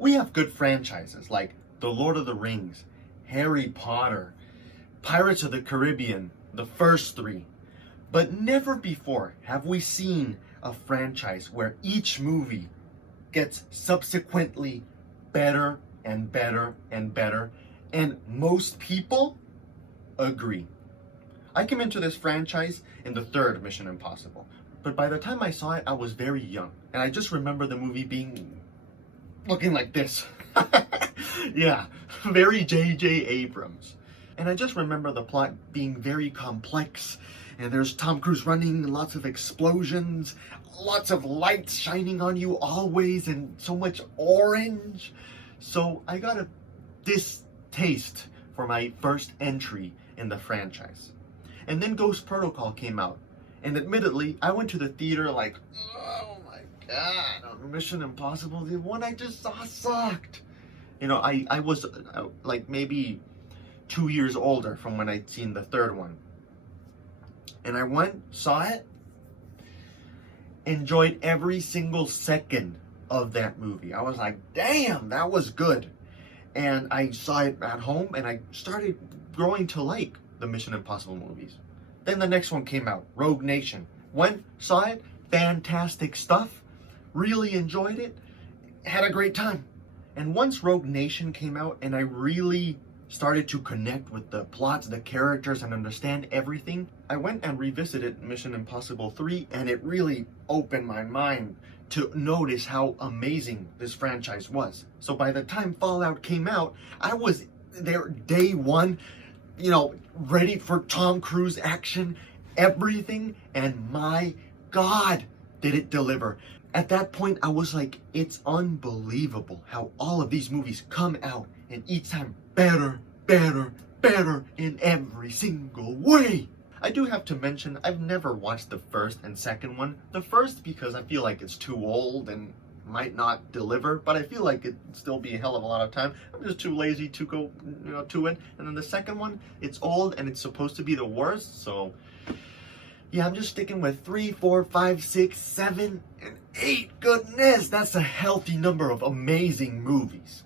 We have good franchises like The Lord of the Rings, Harry Potter, Pirates of the Caribbean, the first three. But never before have we seen a franchise where each movie gets subsequently better and better and better, and most people agree. I came into this franchise in the third Mission Impossible, but by the time I saw it, I was very young, and I just remember the movie being looking like this. Yeah, very J.J. Abrams. And I just remember the plot being very complex, and there's Tom Cruise running, lots of explosions, lots of lights shining on you always, and so much orange. So I got a distaste for my first entry in the franchise. And then Ghost Protocol came out, and admittedly, I went to the theater like, oh my god, Mission Impossible, the one I just saw sucked. You know, I was like maybe 2 years older from when I'd seen the third one. And I went, saw it, enjoyed every single second of that movie. I was like, damn, that was good. And I saw it at home, and I started growing to like the Mission Impossible movies. Then the next one came out, Rogue Nation. Went, saw it, fantastic stuff, really enjoyed it, had a great time. And once Rogue Nation came out and I really started to connect with the plots, the characters, and understand everything, I went and revisited Mission Impossible 3, and it really opened my mind to notice how amazing this franchise was. So by the time Fallout came out, I was there day one, you know, ready for Tom Cruise action, everything, and my God, did it deliver. At that point, I was like, it's unbelievable how all of these movies come out, and each time better, better, better in every single way. I do have to mention, I've never watched the first and second one. The first because I feel like it's too old and might not deliver, but I feel like it'd still be a hell of a lot of time. I'm just too lazy to go, to it. And then the second one, it's old and it's supposed to be the worst, so yeah, I'm just sticking with 3, 4, 5, 6, 7, and 8. Goodness, that's a healthy number of amazing movies.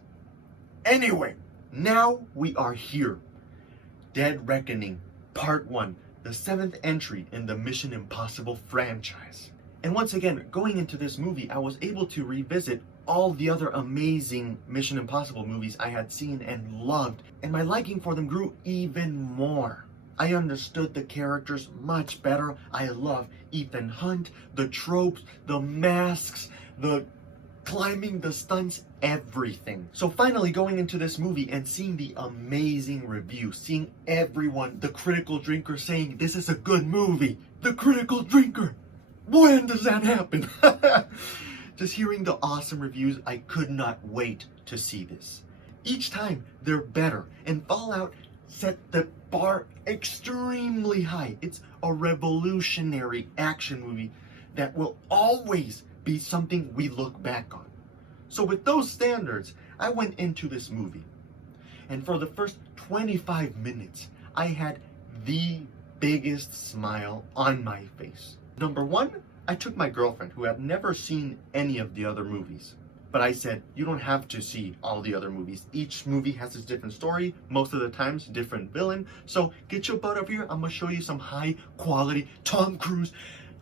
Anyway, now we are here. Dead Reckoning, Part 1, the 7th entry in the Mission Impossible franchise. And once again, going into this movie, I was able to revisit all the other amazing Mission Impossible movies I had seen and loved, and my liking for them grew even more. I understood the characters much better. I love Ethan Hunt, the tropes, the masks, the climbing, the stunts, everything. So finally going into this movie and seeing the amazing reviews, seeing everyone, the critical drinker, saying this is a good movie. The critical drinker! When does that happen? Just hearing the awesome reviews, I could not wait to see this. Each time they're better, and Fallout set the bar extremely high. It's a revolutionary action movie that will always be something we look back on. So with those standards, I went into this movie, and for the first 25 minutes, I had the biggest smile on my face. Number one, I took my girlfriend, who had never seen any of the other movies. But I said, you don't have to see all the other movies. Each movie has its different story, most of the times different villain. So get your butt up here, I'm gonna show you some high quality Tom Cruise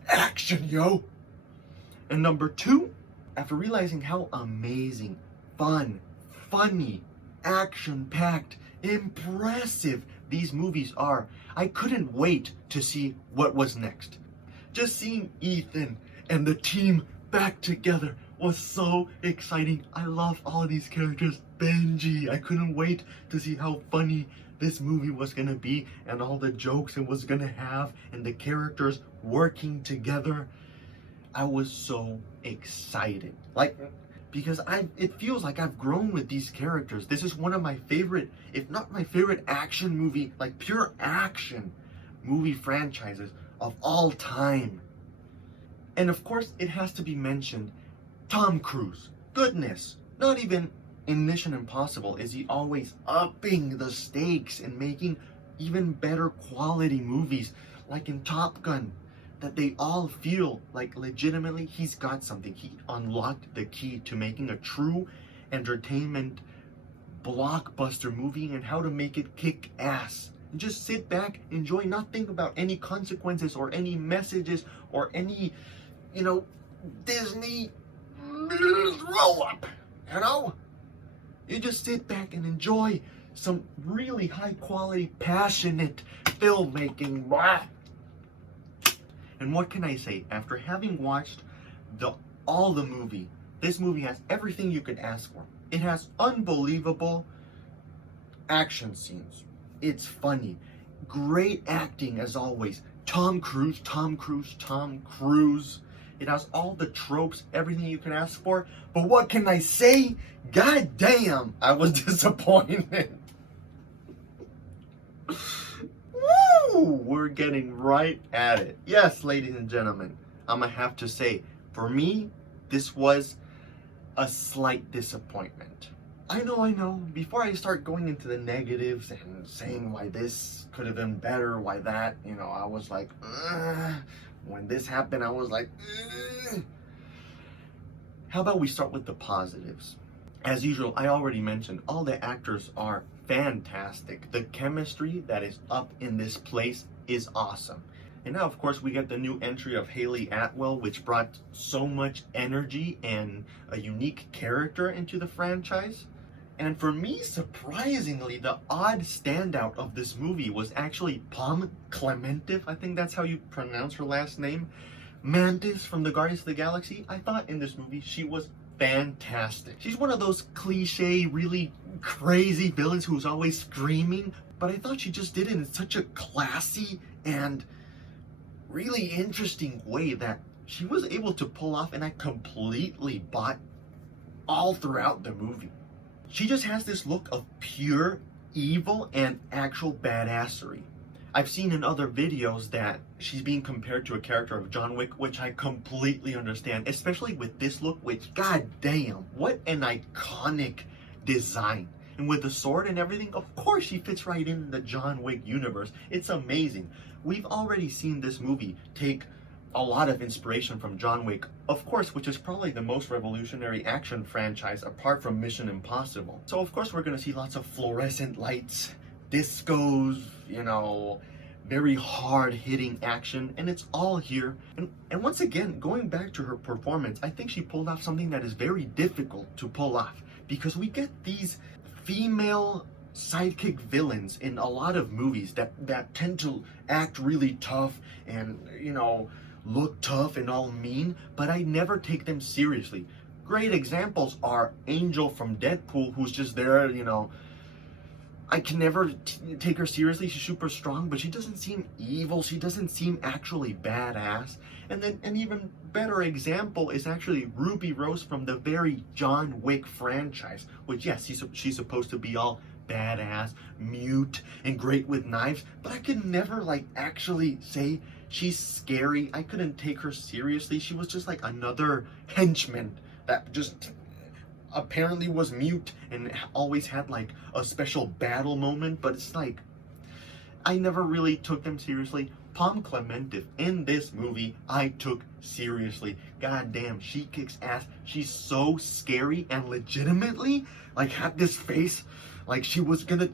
action, yo. And number two, after realizing how amazing, fun, funny, action-packed, impressive these movies are, I couldn't wait to see what was next. Just seeing Ethan and the team back together was so exciting. I love all of these characters. Benji, I couldn't wait to see how funny this movie was gonna be, and all the jokes it was gonna have, and the characters working together. I was so excited. Like, because it feels like I've grown with these characters. This is one of my favorite, if not my favorite action movie, like pure action movie franchises of all time. And of course, it has to be mentioned, Tom Cruise. Goodness, not even in Mission Impossible is he always upping the stakes and making even better quality movies, like in Top Gun, that they all feel like legitimately he's got something. He unlocked the key to making a true entertainment blockbuster movie and how to make it kick ass. And just sit back, enjoy, not think about any consequences or any messages or any, Disney roll up, You just sit back and enjoy some really high quality, passionate filmmaking. And what can I say? After having watched all the movie, this movie has everything you could ask for. It has unbelievable action scenes. It's funny. Great acting as always. Tom Cruise. It has all the tropes, everything you can ask for. But what can I say? God damn, I was disappointed. Woo! We're getting right at it. Yes, ladies and gentlemen, I'm gonna have to say, for me, this was a slight disappointment. I know. Before I start going into the negatives and saying why this could have been better, why that, I was like, ugh. When this happened, I was like, ugh. How about we start with the positives? As usual, I already mentioned, all the actors are fantastic. The chemistry that is up in this place is awesome. And now, of course, we get the new entry of Haley Atwell, which brought so much energy and a unique character into the franchise. And for me, surprisingly, the odd standout of this movie was actually Pom Klementif. I think that's how you pronounce her last name. Mantis from the Guardians of the Galaxy. I thought in this movie she was fantastic. She's one of those cliche, really crazy villains who's always screaming, but I thought she just did it in such a classy and really interesting way that she was able to pull off, and I completely bought all throughout the movie. She just has this look of pure evil and actual badassery. I've seen in other videos that she's being compared to a character of John Wick, which I completely understand, especially with this look, which, god damn, what an iconic design. And with the sword and everything, of course she fits right in the John Wick universe. It's amazing. We've already seen this movie take a lot of inspiration from John Wick, of course, which is probably the most revolutionary action franchise apart from Mission Impossible. So of course we're gonna see lots of fluorescent lights, discos, very hard-hitting action, and it's all here. And once again, going back to her performance, I think she pulled off something that is very difficult to pull off, because we get these female sidekick villains in a lot of movies that tend to act really tough and, look tough and all mean, but I never take them seriously. Great examples are Angel from Deadpool, who's just there, I can never take her seriously. She's super strong, but she doesn't seem evil. She doesn't seem actually badass. And then an even better example is actually Ruby Rose from the very John Wick franchise, which, yes, she's supposed to be all badass, mute, and great with knives, but I could never, actually say she's scary. I couldn't take her seriously. She was just like another henchman that just apparently was mute and always had a special battle moment, but it's I never really took them seriously. Pom Klementif in this movie I took seriously. God damn, she kicks ass. She's so scary and legitimately had this face like she was gonna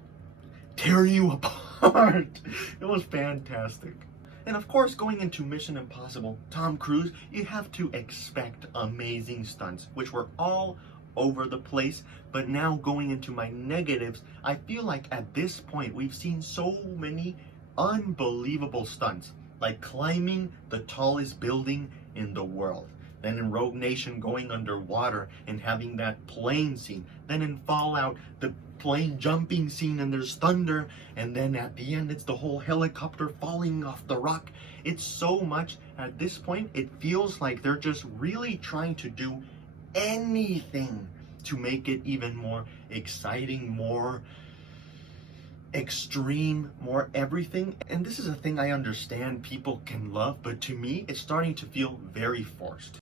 tear you apart. It was fantastic. And of course, going into Mission Impossible, Tom Cruise, you have to expect amazing stunts, which were all over the place. But now going into my negatives, I feel like at this point we've seen so many unbelievable stunts, like climbing the tallest building in the world, then in Rogue Nation going underwater and having that plane scene, then in Fallout the plane jumping scene and there's thunder, and then at the end it's the whole helicopter falling off the rock. It's so much. At this point it feels like they're just really trying to do anything to make it even more exciting, more extreme, more everything. And this is a thing I understand people can love, but to me it's starting to feel very forced.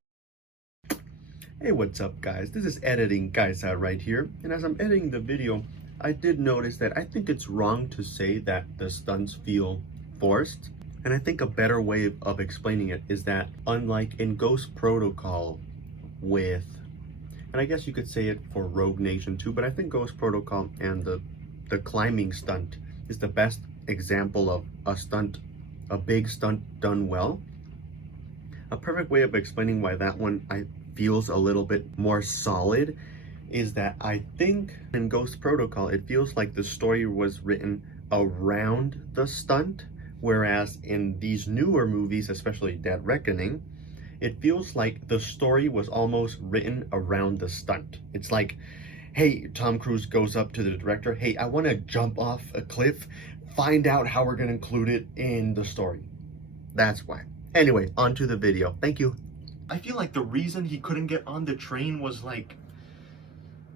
Hey, what's up guys? This is Editing Kaezar right here, and as I'm editing the video, I did notice that I think it's wrong to say that the stunts feel forced. And I think a better way of explaining it is that, unlike in Ghost Protocol with And I guess you could say it for Rogue Nation too, but I think Ghost Protocol and the climbing stunt is the best example of a big stunt done well. A perfect way of explaining why that one feels a little bit more solid is that I think in Ghost Protocol, it feels like the story was written around the stunt, whereas in these newer movies, especially Dead Reckoning, it feels like the story was almost written around the stunt. It's like, hey, Tom Cruise goes up to the director, hey, I want to jump off a cliff, find out how we're going to include it in the story. That's why. Anyway, on to the video. Thank you. I feel like the reason he couldn't get on the train was like,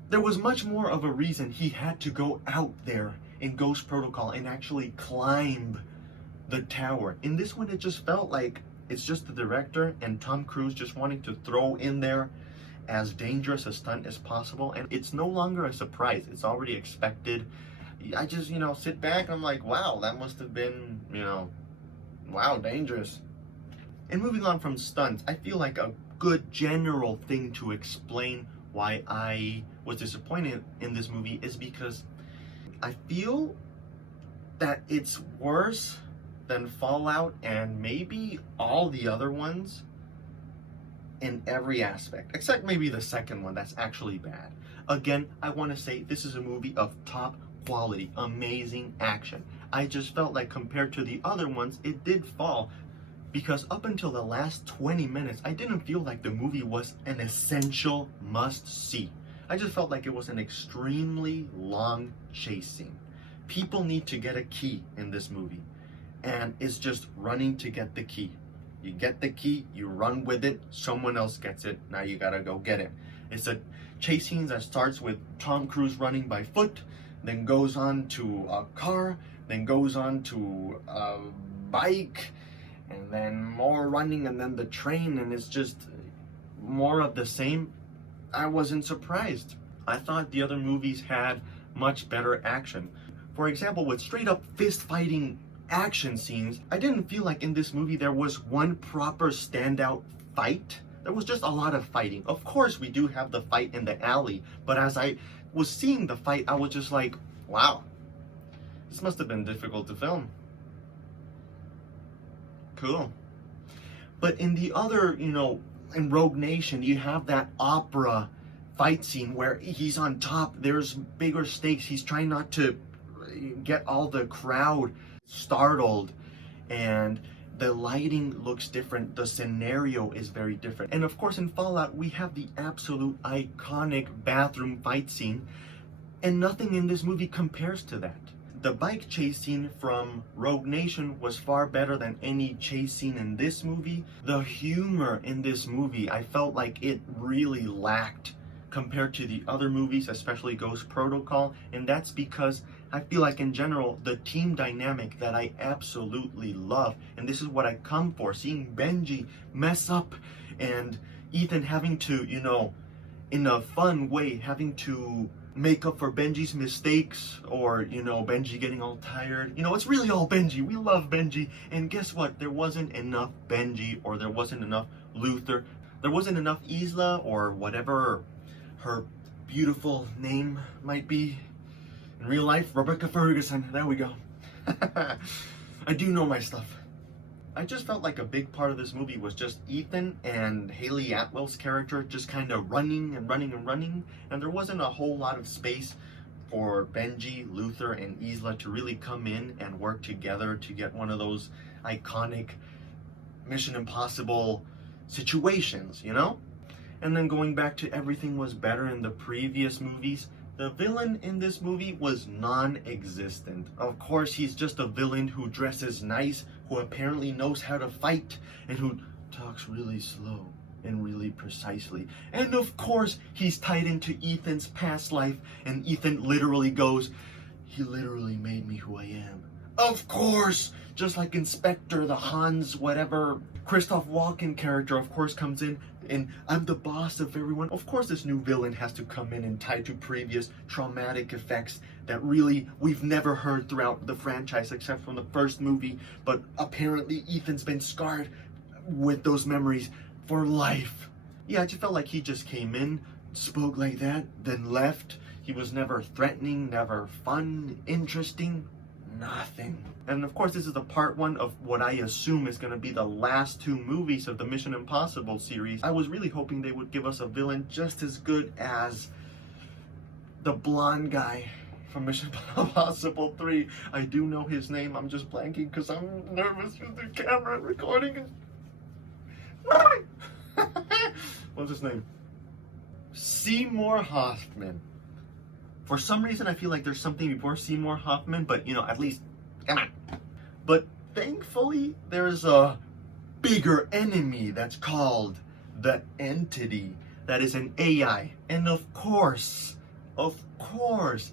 there was much more of a reason he had to go out there in Ghost Protocol and actually climb the tower. In this one, it just felt like it's just the director and Tom Cruise just wanting to throw in there as dangerous a stunt as possible. And it's no longer a surprise. It's already expected. I just, sit back and I'm like, wow, that must have been, wow, dangerous. And moving on from stunts, I feel like a good general thing to explain why I was disappointed in this movie is because I feel that it's worse than Fallout and maybe all the other ones in every aspect, except maybe the second one that's actually bad. Again, I want to say this is a movie of top quality, amazing action. I just felt like compared to the other ones, it did fall. Because up until the last 20 minutes, I didn't feel like the movie was an essential must-see. I just felt like it was an extremely long chase scene. People need to get a key in this movie, and it's just running to get the key. You get the key, you run with it, someone else gets it, now you gotta go get it. It's a chase scene that starts with Tom Cruise running by foot, then goes on to a car, then goes on to a bike, and then more running, and then the train, and it's just more of the same. I wasn't surprised. I thought the other movies had much better action. For example, with straight up fist fighting action scenes, I didn't feel like in this movie there was one proper standout fight. There was just a lot of fighting. Of course, we do have the fight in the alley, but as I was seeing the fight, I was just like, wow, this must have been difficult to film. Cool. But in the other, in Rogue Nation, you have that opera fight scene where he's on top, there's bigger stakes, he's trying not to get all the crowd startled, and the lighting looks different, the scenario is very different. And of course in Fallout, we have the absolute iconic bathroom fight scene, and nothing in this movie compares to that. The bike chase scene from Rogue Nation was far better than any chase scene in this movie. The humor in this movie, I felt like it really lacked compared to the other movies, especially Ghost Protocol, and that's because I feel like in general, the team dynamic that I absolutely love, and this is what I come for, seeing Benji mess up and Ethan having to, in a fun way, having to make up for Benji's mistakes, or Benji getting all tired. It's really all Benji. We love Benji. And guess what? There wasn't enough Benji, or there wasn't enough Luther. There wasn't enough Isla, or whatever her beautiful name might be in real life. Rebecca Ferguson. There we go. I do know my stuff. I just felt like a big part of this movie was just Ethan and Haley Atwell's character just kind of running and running and running, and there wasn't a whole lot of space for Benji, Luther, and Isla to really come in and work together to get one of those iconic Mission Impossible situations, And then going back to everything was better in the previous movies, the villain in this movie was non-existent. Of course, he's just a villain who dresses nice, who apparently knows how to fight, and who talks really slow and really precisely. And of course, he's tied into Ethan's past life, and Ethan literally goes, he literally made me who I am. Of course! Just like Inspector, the Hans, whatever, Christoph Walken character, of course, comes in, and I'm the boss of everyone. Of course, this new villain has to come in and tie to previous traumatic effects that really we've never heard throughout the franchise except from the first movie. But apparently, Ethan's been scarred with those memories for life. Yeah, I just felt like he just came in, spoke like that, then left. He was never threatening, never fun, interesting, nothing. And of course, this is the part one of what I assume is going to be the last two movies of the Mission Impossible series. I was really hoping they would give us a villain just as good as the blonde guy from Mission Impossible 3. I do know his name, I'm just blanking because I'm nervous with the camera recording. What's his name? Seymour Hoffman. For some reason, I feel like there's something before Seymour Hoffman, but you know, at least, come on. But thankfully, there's a bigger enemy that's called the Entity. That is an AI. And of course,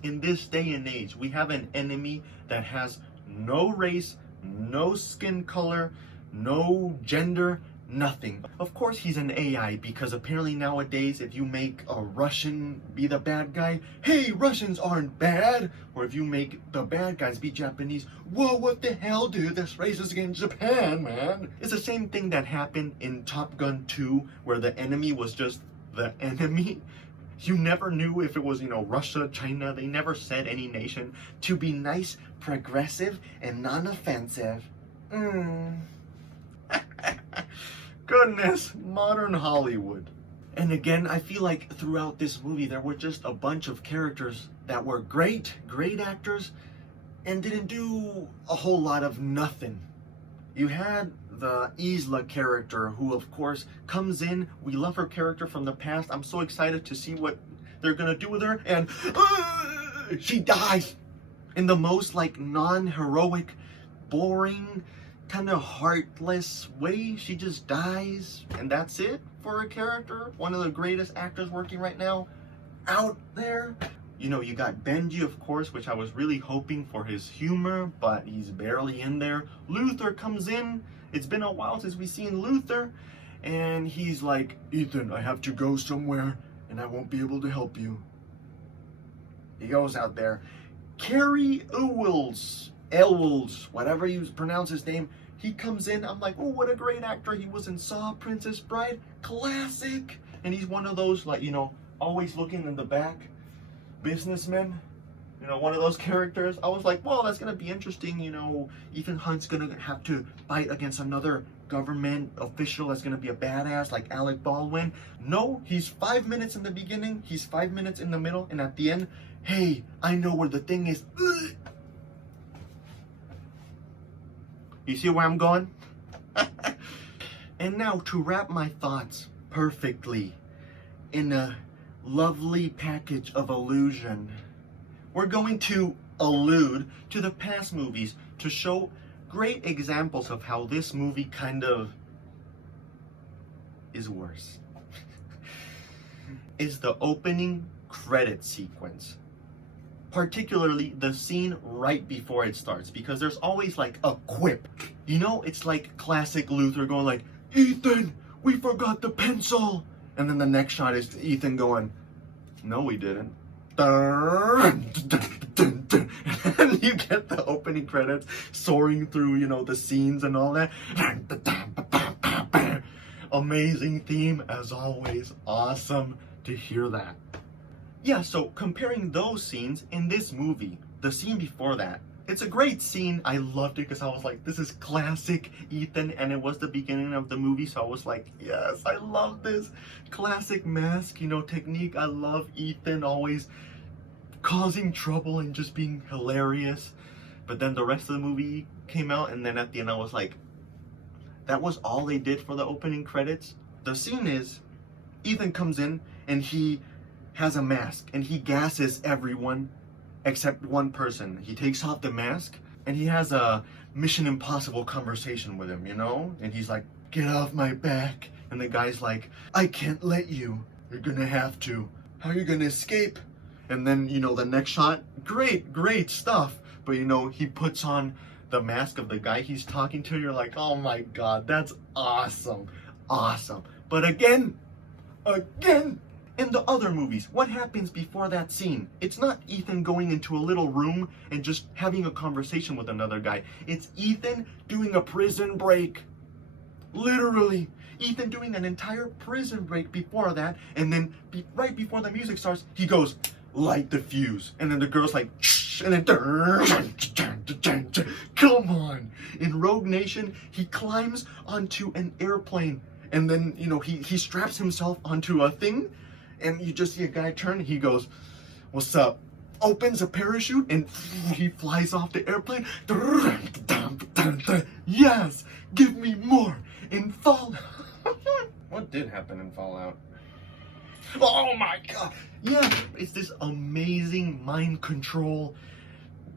in this day and age, we have an enemy that has no race, no skin color, no gender, nothing. Of course he's an AI, because apparently nowadays if you make a Russian be the bad guy, hey, Russians aren't bad. Or if you make the bad guys be Japanese, whoa, what the hell, dude, that's racist against Japan, man. It's the same thing that happened in Top Gun 2, where the enemy was just the enemy. You never knew if it was, you know, Russia, China. They never said any nation, to be nice, progressive, and non-offensive. Goodness, modern Hollywood. And again, I feel like throughout this movie there were just a bunch of characters that were great actors, and didn't do a whole lot of nothing. You had the Isla character, who of course comes in. We love her character from the past. I'm so excited to see what they're gonna do with her, and she dies in the most like non-heroic, boring, kind of heartless way. She just dies, and that's it for a character. One of the greatest actors working right now out there. You know, you got Benji, of course, which I was really hoping for his humor, but he's barely in there. Luther comes in. It's been a while since we've seen Luther, and he's like, Ethan, I have to go somewhere, and I won't be able to help you. He goes out there. Carrie Elwes, whatever you pronounce his name, he comes in. I'm like, oh, what a great actor. He was in Saw, Princess Bride, classic. And he's one of those, like, you know, always looking in the back businessmen, you know, one of those characters. I was like, well, that's gonna be interesting. You know, Ethan Hunt's gonna have to fight against another government official that's gonna be a badass like Alec Baldwin. No, he's 5 minutes in the beginning, he's 5 minutes in the middle, and at the end, hey, I know where the thing is. You see where I'm going? And now, to wrap my thoughts perfectly in a lovely package of illusion, we're going to allude to the past movies to show great examples of how this movie kind of is worse. Is the opening credit sequence. Particularly the scene right before it starts, because there's always like a quip. You know, it's like classic Luther going like, Ethan, we forgot the pencil. And then the next shot is Ethan going, no, we didn't. And you get the opening credits soaring through, you know, the scenes and all that. Amazing theme, as always. Awesome to hear that. Yeah, so comparing those scenes in this movie, the scene before that, it's a great scene. I loved it because I was like, this is classic Ethan, and it was the beginning of the movie, so I was like, yes, I love this classic mask, you know, technique. I love Ethan always causing trouble and just being hilarious. But then the rest of the movie came out, and then at the end I was like, that was all they did for the opening credits? The scene is, Ethan comes in and he has a mask and he gasses everyone except one person. He takes off the mask and he has a Mission Impossible conversation with him, you know? And he's like, get off my back. And the guy's like, I can't let you. You're gonna have to. How are you gonna escape? And then, you know, the next shot, great stuff. But, you know, he puts on the mask of the guy he's talking to. You're like, oh my God, that's awesome. Awesome. But again, in the other movies, what happens before that scene? It's not Ethan going into a little room and just having a conversation with another guy. It's Ethan doing a prison break. Literally. Ethan doing an entire prison break before that, and then right before the music starts, he goes, light the fuse. And then the girl's like, shh, and then, come on. In Rogue Nation, he climbs onto an airplane, and then, you know, he straps himself onto a thing, and you just see a guy turn, he goes, what's up? Opens a parachute, and he flies off the airplane. Yes, give me more. In Fallout. What did happen in Fallout? Oh my god! Yeah, it's this amazing mind control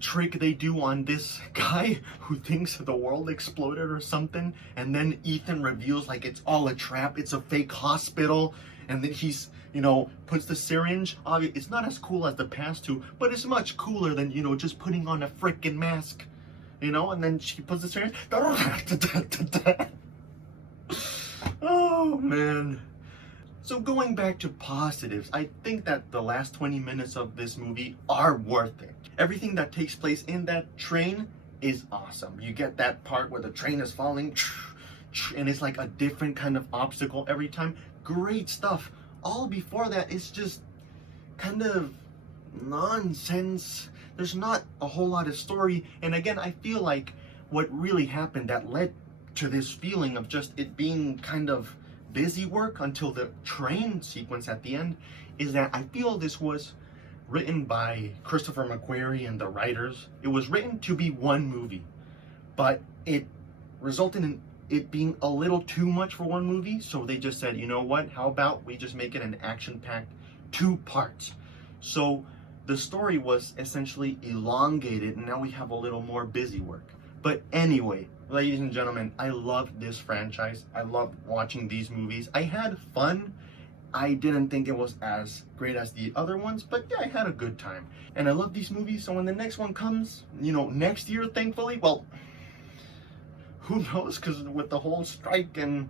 trick they do on this guy who thinks the world exploded or something, and then Ethan reveals like it's all a trap, it's a fake hospital, and then he's, you know, puts the syringe. It's not as cool as the past two, but it's much cooler than, you know, just putting on a freaking mask, you know, and then she puts the syringe. Oh man. So going back to positives, I think that the last 20 minutes of this movie are worth it. Everything that takes place in that train is awesome. You get that part where the train is falling, and it's like a different kind of obstacle every time. Great stuff. All before that, it's just kind of nonsense. There's not a whole lot of story. And again, I feel like what really happened that led to this feeling of just it being kind of busy work until the train sequence at the end is that I feel this was written by Christopher McQuarrie and the writers. It was written to be one movie, but it resulted in it being a little too much for one movie, so they just said, you know what, how about we just make it an action-packed 2 parts. So the story was essentially elongated, and now we have a little more busy work. But anyway, ladies and gentlemen, I love this franchise. I love watching these movies. I had fun. I didn't think it was as great as the other ones, but yeah, I had a good time. And I love these movies, so when the next one comes, you know, next year, thankfully, well, who knows, because with the whole strike and...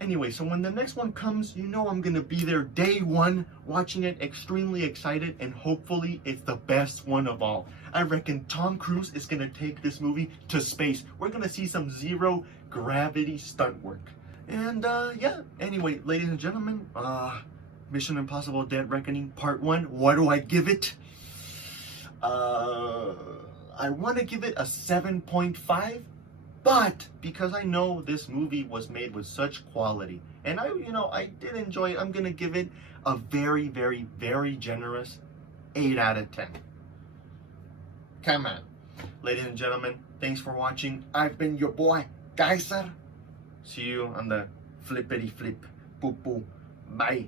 Anyway, so when the next one comes, you know I'm gonna be there day one, watching it, extremely excited, and hopefully it's the best one of all. I reckon Tom Cruise is gonna take this movie to space. We're gonna see some zero gravity stunt work. And yeah, anyway, ladies and gentlemen, Mission Impossible Dead Reckoning Part 1, what do I give it? I want to give it a 7.5. But because I know this movie was made with such quality, and I did enjoy it, I'm gonna give it a very, very, very generous 8 out of 10. Come on. Ladies and gentlemen, thanks for watching. I've been your boy, Kaezar. See you on the flippity flip. Boo boo. Bye.